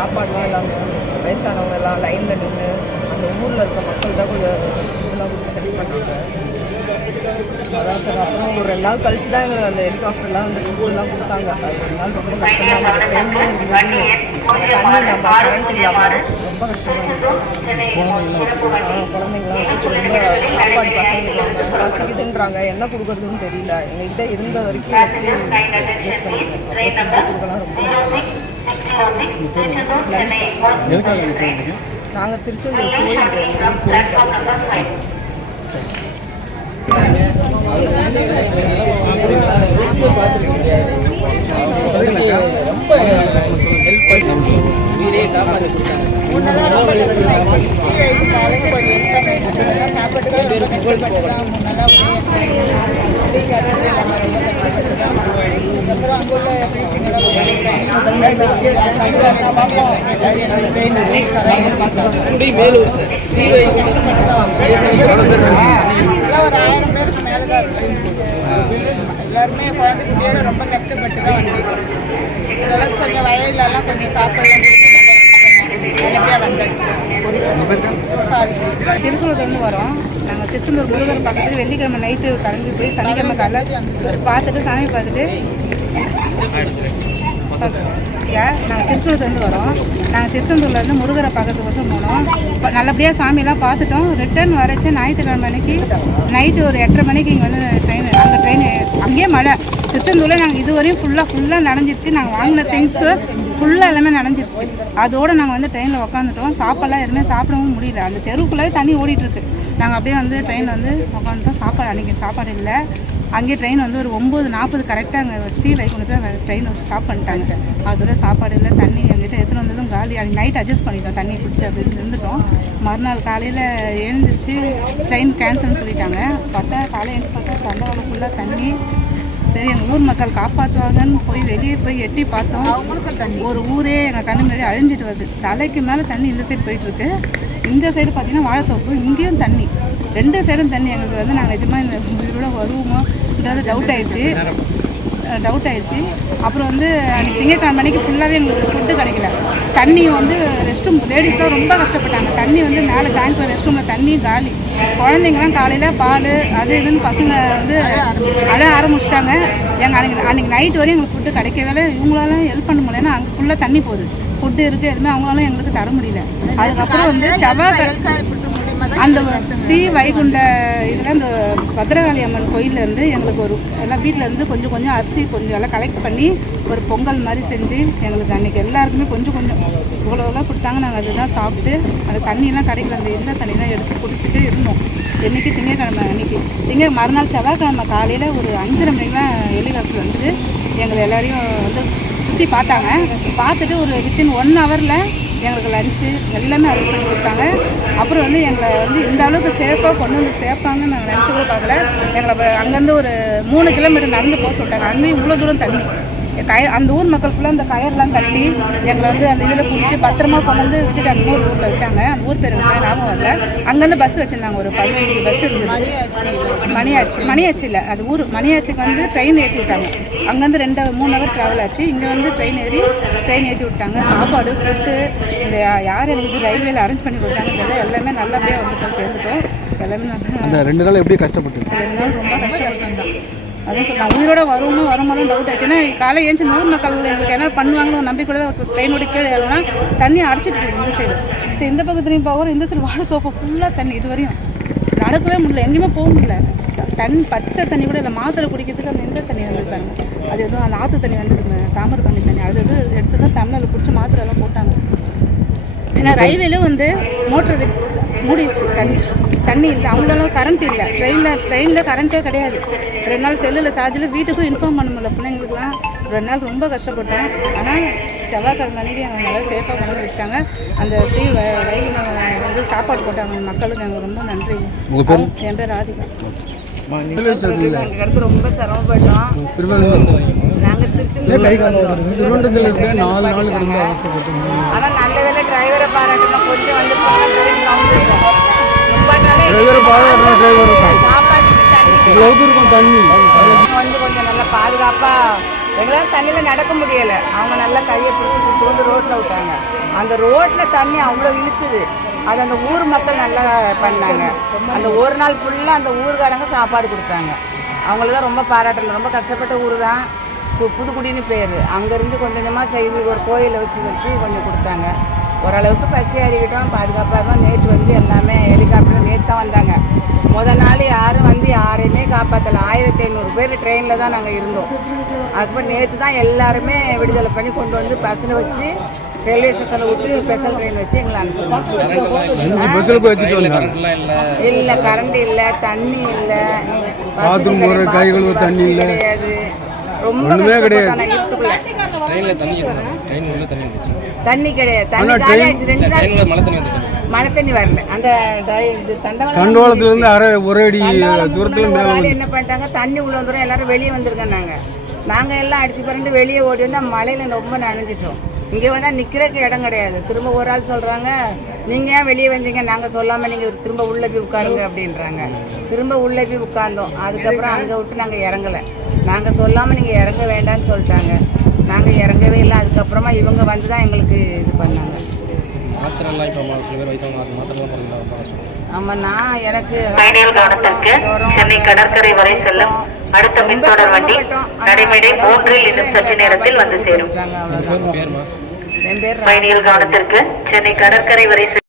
சாப்பாடுலாம் இல்லாமல் வயசானவங்க எல்லாம் லைனில் நின்று அந்த ஊரில் இருக்க மக்கள் தான் கொஞ்சம் இதெல்லாம் கொடுத்து ஹெல்ப் பண்ணாங்க அதான் சார் அப்புறம் ஒரு ரெண்டு நாள் கழிச்சு தான் எங்களுக்கு அந்த ஹெலிகாப்டர்லாம் வந்து ஃபுட்டுலாம் கொடுத்தாங்க. ரெண்டு நாள் ரொம்ப கஷ்டமாக தண்ணி நம்ம கரண்ட் இல்லாமல் ரொம்ப கஷ்டமாக குழந்தைங்களாம் ரொம்ப சாப்பாடு இல்லாம பசிக்குதுன்றாங்க என்ன கொடுக்குறதுன்னு தெரியல. எங்ககிட்ட இருந்த வரைக்கும் வச்சு கொடுக்கலாம் ரொம்ப. நாங்கள் திருச்செந்தூர் கோயில் ரொம்ப ஹெல்ப் பண்ணி உயிரே காப்பாற்றி கொடுத்தாங்க போகலாம் மேலூர் சார் ஸ்ரீவைகுண்டம் ஒரு ஆயிரம் பேருக்கு மேலே தான் எல்லாருமே குழந்தை ரொம்ப கஷ்டப்பட்டு தான் வந்திருக்கோம் இதெல்லாம் கொஞ்சம் வயலெல்லாம் கொஞ்சம் சாப்பாடுலாம் கொடுத்து நல்லபடியாக வந்தாச்சு சாரி திருச்சூர்லேருந்து வரோம் நாங்கள் திருச்செந்தூர் முருகர் பக்கத்துக்கு வெள்ளிக்கிழமை நைட்டு கிளம்பி போய் சனிக்கிழமை காலைல பார்த்துட்டு சாமி பார்த்துட்டு யா நாங்கள் திருச்செந்தூர்லேருந்து வரோம். நாங்கள் திருச்செந்தூர்லேருந்து முருகரை பார்க்கறதுக்கோசரம் போனோம். இப்போ நல்லபடியாக சாமியெல்லாம் பார்த்துட்டோம். ரிட்டர்ன் வரச்சு ஞாயிற்றுக்கிழமை அன்னைக்கு நைட்டு ஒரு எட்டரை மணிக்கு இங்கே வந்து ட்ரெயின் அங்கே ட்ரெயின் அங்கேயே மழை. திருச்செந்தூரில் நாங்கள் இதுவரையும் ஃபுல்லாக ஃபுல்லாக நனைஞ்சிருச்சு. நாங்கள் வாங்கின திங்ஸு ஃபுல்லாக எல்லாமே நனைஞ்சிருச்சு. அதோடு நாங்கள் வந்து ட்ரெயினில் உட்காந்துட்டோம் சாப்பாடெல்லாம் எதுவுமே சாப்பிடவும் முடியல. அந்த தெருவுக்குள்ளே தண்ணி ஓடிட்டுருக்கு நாங்கள் அப்படியே வந்து ட்ரெயினில் வந்து உட்காந்துட்டோம் சாப்பாடு அன்றைக்கி சாப்பாடு இல்லை. அங்கேயே ட்ரெயின் வந்து ஒரு ஒம்பது நாற்பது கரெக்டாக அங்கே ஸ்ரீ வைகுண்டத்தில் ட்ரெயின் வந்து ஸ்டாப் பண்ணிட்டாங்க. அதோட சாப்பாடு இல்லை தண்ணி எங்கிட்ட எடுத்துகிட்டு வந்ததும் காலி. அன்றைக்கி நைட் அட்ஜஸ்ட் பண்ணிட்டோம் தண்ணி குடிச்சு அப்படின்னு இருந்துட்டோம். மறுநாள் காலையில் எழுந்திரிச்சு ட்ரெயின் கேன்சல்னு சொல்லிட்டாங்க. பார்த்தா காலையில் எழுந்து பார்த்தா தண்டவாளம் ஃபுல்லாக தண்ணி. சரி எங்கள் ஊர் மக்கள் காப்பாற்றுவாங்கன்னு போய் வெளியே போய் எட்டி பார்த்தோம். ஒரு ஊரே எங்கள் கண்ணு முன்னாடி அழிஞ்சிட்டு வருது. தலைக்கு மேலே தண்ணி இந்த சைடு போயிட்டுருக்கு. இந்த சைடு பார்த்தீங்கன்னா வாழைத்தோப்பு இங்கேயும் தண்ணி. ரெண்டு சைடும் தண்ணி. எங்களுக்கு வந்து நாங்கள் நிஜமாக இந்த உயிரோட வருவோமோன்றது டவுட் ஆயிடுச்சு. டவுட் ஆயிடுச்சு. அப்புறம் வந்து அன்றைக்கி திங்கக்கிழமை மணிக்கு ஃபுல்லாகவே எங்களுக்கு ஃபுட்டு கிடைக்கல. தண்ணி வந்து ரெஸ்ட் ரூம் லேடிஸ்லாம் ரொம்ப கஷ்டப்பட்டாங்க. தண்ணி வந்து மேலே டேங்க் ரெஸ்ட் ரூமில் தண்ணி காலி. குழந்தைங்கலாம் காலையில் பால் அது இதுன்னு பசங்க வந்து அழ ஆரம்பிச்சிட்டாங்க. எங்கள் அன்றைக்கி அன்றைக்கி நைட் வரையும் எங்களுக்கு ஃபுட்டு கிடைக்கவே இல்லை. இவங்களால ஹெல்ப் பண்ண முடியல ஏன்னா அங்கே ஃபுல்லாக தண்ணி போகுது. ஃபுட்டு இருக்குது எதுவுமே அவங்களாலும் எங்களுக்கு தர முடியல. அதுக்கப்புறம் வந்து செவ்வாய் அந்த ஸ்ரீ வைகுண்ட இதில் அந்த பத்திரகாளி அம்மன் கோயில்ல இருந்து எங்களுக்கு ஒரு எல்லாம் வீட்டில் இருந்து கொஞ்சம் கொஞ்சம் அரிசி கொஞ்சம் எல்லாம் கலெக்ட் பண்ணி ஒரு பொங்கல் மாதிரி செஞ்சு எங்களுக்கு அன்றைக்கி எல்லாருக்குமே கொஞ்சம் கொஞ்சம் இவ்வளோ எவ்வளோ கொடுத்தாங்க. நாங்கள் அதுதான் சாப்பிட்டு அந்த தண்ணியெல்லாம் கிடைக்கல அந்த இருந்த தண்ணியெல்லாம் எடுத்து குடிச்சிட்டு இருந்தோம். என்னைக்கு திங்கக்கிழமை அன்னைக்கு திங்க மறுநாள் செவ்வாய்க்கிழமை காலையில் ஒரு அஞ்சரை மணிக்கெலாம் ஹெலிகாப்டர் வந்து எங்களை எல்லாரையும் வந்து சுற்றி பார்த்தாங்க. பார்த்துட்டு ஒரு வித்தின் ஒன் ஹவரில் எங்களுக்கு லஞ்சு எல்லாமே அரேஞ்ச் பண்ணி கொடுத்தாங்க. அப்புறம் வந்து எங்களை வந்து இந்த அளவுக்கு சேஃபாக கொண்டு வந்து சேர்ப்பாங்கன்னு நாங்கள் நினச்சி கூட பார்க்கல. எங்களை அங்கேருந்து ஒரு மூணு கிலோமீட்டர் நடந்து போக சொல்லிட்டாங்க. அங்கேயும் இவ்வளோ தூரம் தண்ணி கய அந்த ஊர் மக்கள் ஃபுல்லாக அந்த கயர்லாம் கட்டி எங்களை வந்து அந்த இதில் பிடிச்சி பத்திரமா கொண்டு வந்து விட்டுட்டாங்க இன்னொரு ஊரில் விட்டாங்க. அந்த ஊர் பேர் வந்து ஞாபகம் வரல. அங்கேருந்து பஸ் வச்சுருந்தாங்க. ஒரு பதினஞ்சு பஸ் இருந்தது. மணியாச்சி மணியாச்சி இல்லை அது ஊர். மணியாச்சிக்கு வந்து ட்ரெயின் ஏற்றி விட்டாங்க. அங்கேருந்து ரெண்டு மூணு ஹவர் ட்ராவல் ஆச்சு. இங்கே வந்து ட்ரெயின் ஏறி ட்ரெயின் ஏற்றி விட்டாங்க. சாப்பாடு ஃபுட்டு இந்த யார் எனக்கு ரயில்வேல அரேஞ்ச் பண்ணி கொடுத்தாங்க தெரியல. எல்லாமே நல்லபடியாக வந்துட்டோம் சேர்ந்துட்டோம். எல்லாமே நல்லா அந்த ரெண்டு நாள் எப்படி கஷ்டப்பட்டு ரெண்டு நாள் ரொம்ப கஷ்டம் தான் அதான் சொல்லலாம் உயிரோட வருமோ வருமானோ டவுட் ஆச்சு ஏன்னா காலை ஏஞ்சி நூறு மக்கள் எங்களுக்கு என்ன பண்ணுவாங்களோ நம்பிக்கை கூட ட்ரெயினோட கீழே ஏறோம்னா தண்ணி அடைச்சிட்டு இருக்கு இந்த சைடு சரி இந்த பக்கத்துலையும் போகிறோம் இந்த சைடு வாழைத்தோப்பு ஃபுல்லாக தண்ணி இது வரையும் நடக்கவே முடியல எங்கேயுமே போக முடியல. ச- தண்ணி பச்சை தண்ணி கூட இல்லை மாத்திரை குடிக்கிறதுக்கு அந்த எந்த தண்ணி வந்துருக்காங்க அது எதுவும் அந்த ஆற்று தண்ணி வந்ததுங்க தாமிரபரணி தண்ணி அது எதுவும் எடுத்து தான் தமிழில் குடிச்சு மாத்திரை எல்லாம் போட்டாங்க. ஏன்னா ரயில்வேலும் வந்து மோட்ரு மூடிடுச்சு தண்ணி. தண்ணி இல்லை அவங்களால கரண்ட் இல்லை. ட்ரெயினில் ட்ரெயினில் கரண்ட்டே கிடையாது. ரெண்டு நாள் செல்லில் சார்ஜில் வீட்டுக்கும் இன்ஃபார்ம் பண்ண முடியல பிள்ளைங்களுக்குலாம் ரெண்டு நாள் ரொம்ப கஷ்டப்பட்டோம். ஆனால் செவ்வாய்க்கிழமை அன்றைக்கி எங்களை நல்லா சேஃபாக கொண்டு வந்து விட்டாங்க. அந்த ஸ்ரீ வை வைகுண்டம் வந்து சாப்பாடு போட்டாங்க. மக்களுக்கு எங்களுக்கு ரொம்ப நன்றி? என் பேர் ராதிகா. அங்கே கிடந்து இருக்க நாலு நாள் ரொம்ப அவசரப்பட்டு ஆனால் நல்ல வேலை டிரைவரை பாராட்டணும் கொஞ்சம் வந்து டிரைவர் சாப்பாட்டுக்கு இருக்கும் தண்ணி. வந்து கொஞ்சம் நல்லா பாதுகாப்பாக எங்களால் தண்ணியில் நடக்க முடியலை. அவங்க நல்லா கையை பிடிச்சி கொண்டு ரோட்டில் விட்டாங்க. அந்த ரோட்டில் தண்ணி அவ்வளோ இழுக்குது. அது அந்த ஊர் மக்கள் நல்லா பண்ணாங்க. அந்த ஒரு நாள் ஃபுல்லாக அந்த ஊர்காரங்க சாப்பாடு கொடுத்தாங்க. அவங்களுக்கு தான் ரொம்ப பாராட்டணும் ரொம்ப கஷ்டப்பட்ட ஊர் தான் பு- புதுக்குடின்னு பேர். அங்கேருந்து கொஞ்சம் கொஞ்சமாக செய்து ஒரு கோயிலை வச்சு வச்சு கொஞ்சம் கொடுத்தாங்க. ஓரளவுக்கு பசி அறிக்கிட்டோம் பாதுகாப்பாக தான் நேற்று வந்து எல்லாமே ஹெலிகாப்டர் நேற்று தான் வந்தாங்க. முத நாள் யாரும் வந்து யாரையுமே காப்பாற்றல ஆயிரத்தி ஐநூறு பேர் ட்ரெயினில் தான் நாங்கள் இருந்தோம். அதுக்கப்புறம் நேற்று தான் எல்லாருமே விடுதலை பண்ணி கொண்டு வந்து பஸ்ஸில் வச்சு ரயில்வே ஸ்டேஷனில் விட்டு ஸ்பெஷல் ட்ரெயின் வச்சு எங்களை அனுப்புவோம் இல்லை கரண்ட் இல்லை தண்ணி இல்லை Bathroom போற கை கழுவ தண்ணி. கிடையாது. ஒண்ணுமே கிடையாது. ட்ரெயினில் தண்ணி இருந்துச்சு ட்ரெயின் உள்ள தண்ணி இருந்துச்சு. தண்ணி கிடையாது. தண்ணி ரெண்டு நாள் மழை தண்ணி வந்துச்சு. மழை தண்ணி வரல. அந்த தண்டவாளத்துல இருந்து அரை ஒரே அடி தூரத்துல மேல என்ன பண்ணிட்டாங்க? தண்ணி உள்ள வந்துடும் எல்லாரும் வெளியே வந்திருக்கோம் நாங்க. நாங்க எல்லாம் அடிச்சு பிறண்டு வெளியே ஓடி வந்து மழையில ரொம்ப நனைஞ்சிட்டோம். இங்க வந்தா நிக்கிறதுக்கு இடம் கிடையாது. திரும்ப ஒரு ஆள் சொல்றாங்க நீங்க ஏன் வெளியே வந்தீங்க? நாங்க சொல்லாம நீங்க திரும்ப உள்ள போய் உட்காருங்க அப்படின்றாங்க. திரும்ப உள்ள போய் உட்கார்ந்தோம். அதுக்கப்புறம் அங்க விட்டு நாங்க இறங்கல. நாங்க சொல்லாம நீங்க இறங்க வேண்டாம்னு சொல்லிட்டாங்க. நாங்க இறங்கவே இல்லை. அதுக்கப்புறமா இவங்க வந்து தான் எங்களுக்கு இது பண்ணாங்க. மாத்திரைலாம் இப்போ சில பேர் வயசான அது மாத்திரைலாம் போடுறீங்களா ரொம்ப கஷ்டம் ஆமா நான் எனக்கு சென்னை கடற்கரை வரை செல்லும் அடுத்த மின்தொடர் வண்டி நடைமேடை மூன்றில் இன்னும் சற்று நேரத்தில் வந்து சேரும். என் பேர் பயணிகள் கவனத்திற்கு சென்னை கடற்கரை வரை செல்லும்